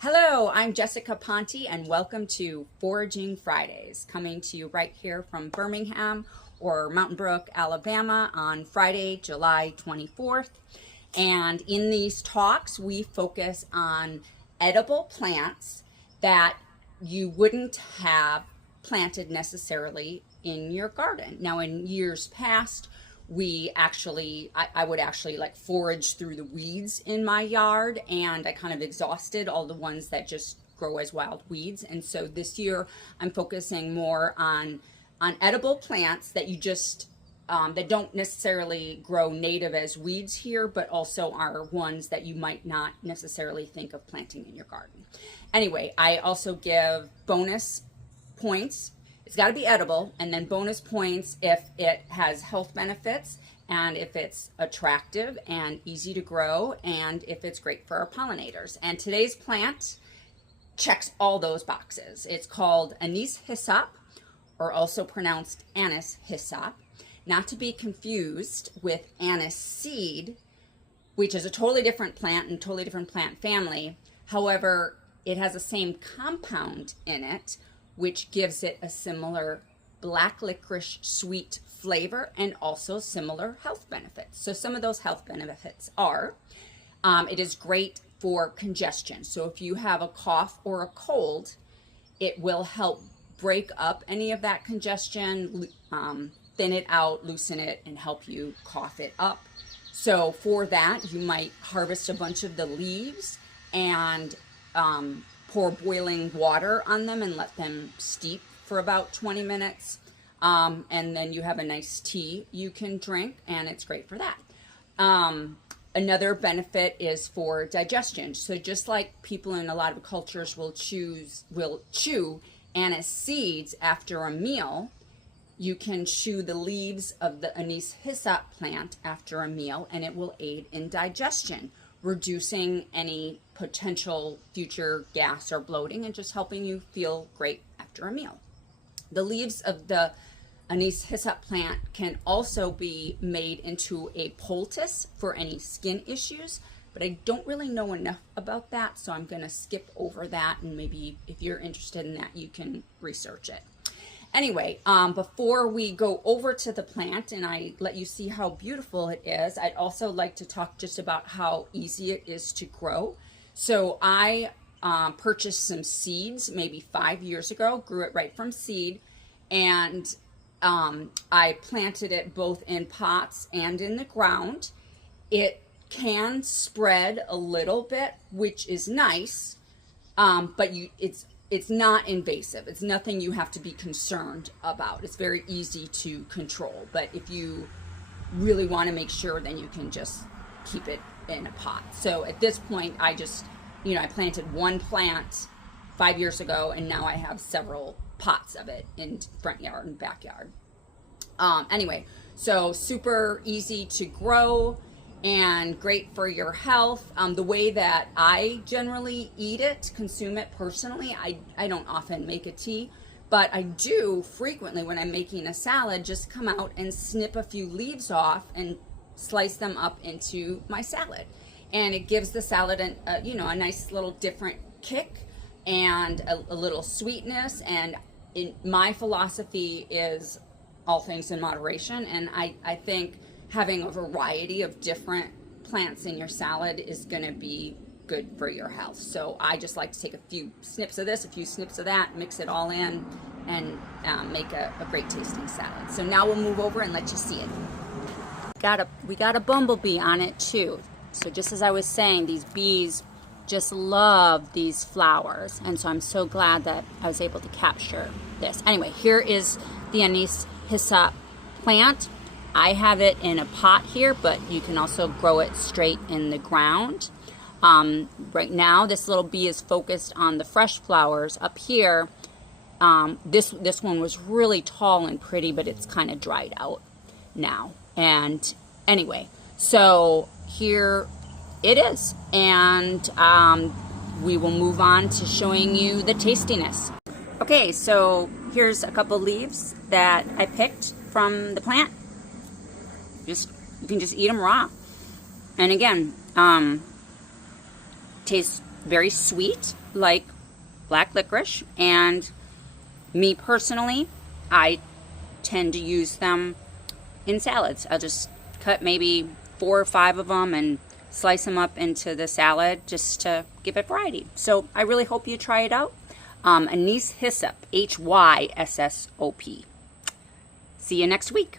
Hello, I'm Jessica Ponte and welcome to Foraging Fridays, coming to you right here from Birmingham or Mountain Brook, Alabama on Friday, July 24th. And in these talks, we focus on edible plants that you wouldn't have planted necessarily in your garden. Now, in years past, I would actually like forage through the weeds in my yard, and I kind of exhausted all the ones that just grow as wild weeds. And so this year I'm focusing more on edible plants that you just that don't necessarily grow native as weeds here, but also are ones that you might not necessarily think of planting in your garden. Anyway, I also give bonus points. It's got to be edible, and then bonus points if it has health benefits, and if it's attractive and easy to grow, and if it's great for our pollinators. And today's plant checks all those boxes. It's called anise hyssop, or also pronounced anise hyssop, not to be confused with anise seed, which is a totally different plant and totally different plant family. However, it has the same compound in it, which gives it a similar black licorice sweet flavor and also similar health benefits. So some of those health benefits are, it is great for congestion. So if you have a cough or a cold, it will help break up any of that congestion, thin it out, loosen it, and help you cough it up. So for that, you might harvest a bunch of the leaves and pour boiling water on them and let them steep for about 20 minutes. And then you have a nice tea you can drink, and it's great for that. Another benefit is for digestion. So just like people in a lot of cultures will chew anise seeds after a meal, you can chew the leaves of the anise hyssop plant after a meal, and it will aid in digestion, reducing any potential future gas or bloating and just helping you feel great after a meal. The leaves of the anise hyssop plant can also be made into a poultice for any skin issues, but I don't really know enough about that, so I'm going to skip over that, and maybe if you're interested in that, you can research it. Anyway, before we go over to the plant and I let you see how beautiful it is, I'd also like to talk just about how easy it is to grow. So I purchased some seeds maybe 5 years ago, grew it right from seed, and I planted it both in pots and in the ground. It can spread a little bit, which is nice, but it's not invasive. It's nothing you have to be concerned about. It's very easy to control. But if you really want to make sure, then you can just keep it in a pot. So at this point, I planted one plant 5 years ago, and now I have several pots of it in front yard and backyard. Anyway, so super easy to grow and great for your health. The way that I generally eat it, consume it personally, I don't often make a tea, but I do frequently when I'm making a salad just come out and snip a few leaves off and slice them up into my salad. And it gives the salad a nice little different kick and a little sweetness. And my philosophy is all things in moderation, and I think having a variety of different plants in your salad is going to be good for your health. So I just like to take a few snips of this, a few snips of that, mix it all in, and make a great tasting salad. So now we'll move over and let you see it. We got a bumblebee on it too. So just as I was saying, these bees just love these flowers, and so I'm so glad that I was able to capture this. Anyway, here is the anise hyssop plant. I have it in a pot here, but you can also grow it straight in the ground. Right now, this little bee is focused on the fresh flowers. Up here, this one was really tall and pretty, but it's kind of dried out now. And anyway, so here it is. And we will move on to showing you the tastiness. Okay, so here's a couple leaves that I picked from the plant. You can just eat them raw. And again, tastes very sweet, like black licorice. And me personally, I tend to use them in salads. I'll just cut maybe 4 or 5 of them and slice them up into the salad just to give it variety. So I really hope you try it out. Anise hyssop, Hyssop. See you next week.